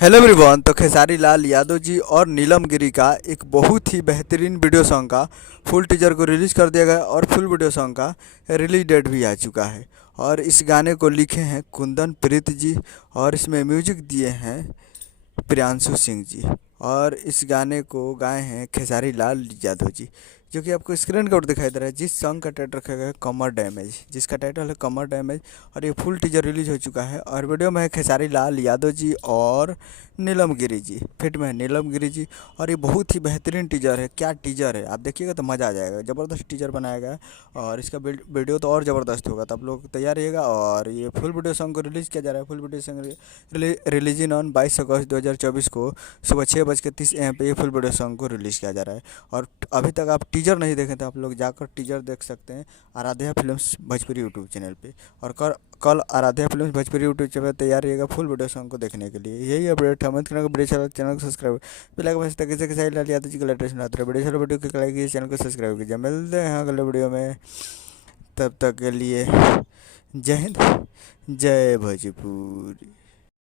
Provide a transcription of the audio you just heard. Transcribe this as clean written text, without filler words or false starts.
Hello everyone. तो खेसारी लाल यादव जी और नीलम गिरी का एक बहुत ही बेहतरीन वीडियो सॉन्ग का फुल टीजर को रिलीज़ कर दिया गया और फुल वीडियो सॉन्ग का रिलीज डेट भी आ चुका है। और इस गाने को लिखे हैं कुंदन प्रीत जी और इसमें म्यूजिक दिए हैं प्रियांशु सिंह जी। और इस गाने को गाए हैं खेसारी लाल यादव जी, जो कि आपको स्क्रीन के ऊपर दिखाई दे रहा है। जिस सॉन्ग का टाइटल रखा गया है कमर डैमेज, जिसका टाइटल है कमर डैमेज। और ये फुल टीजर रिलीज हो चुका है और वीडियो में है खेसारी लाल यादव जी और नीलम गिरी जी, फिट में है नीलम गिरी जी। और ये बहुत ही बेहतरीन टीजर है। क्या टीजर है, आप देखिएगा तो मज़ा आ जाएगा। ज़बरदस्त टीजर बनाया गया है और इसका वीडियो तो और ज़बरदस्त होगा, तो आप लोग तैयार रहिएगा। और ये फुल वीडियो सॉन्ग को रिलीज़ किया जा रहा है। Full video song releasing on 22 अगस्त 2024 को सुबह 6:30 AM पे ये फुल वीडियो सॉन्ग को रिलीज़ किया जा रहा है। और अभी तक आप टीजर नहीं देखे तो आप लोग जाकर टीजर देख सकते हैं Aaradhya films Bhojpuri YouTube channel पे। और कल Aaradhya films Bhojpuri YouTube channel पर तैयार रहिएगा फुल वीडियो सॉन्ग को देखने के लिए। यही अपडेट है। मत करना वीडियो चैनल को सब्सक्राइब पहले बस तक खेसारी लाल यादव जी का लेटेस्ट बनाते रहे। वीडियो को लाइक कीजिए, चैनल को सब्सक्राइब कीजिए। मिलते हैं अगले वीडियो में, तब तक के लिए जय हिंद, जय भोजपुरी।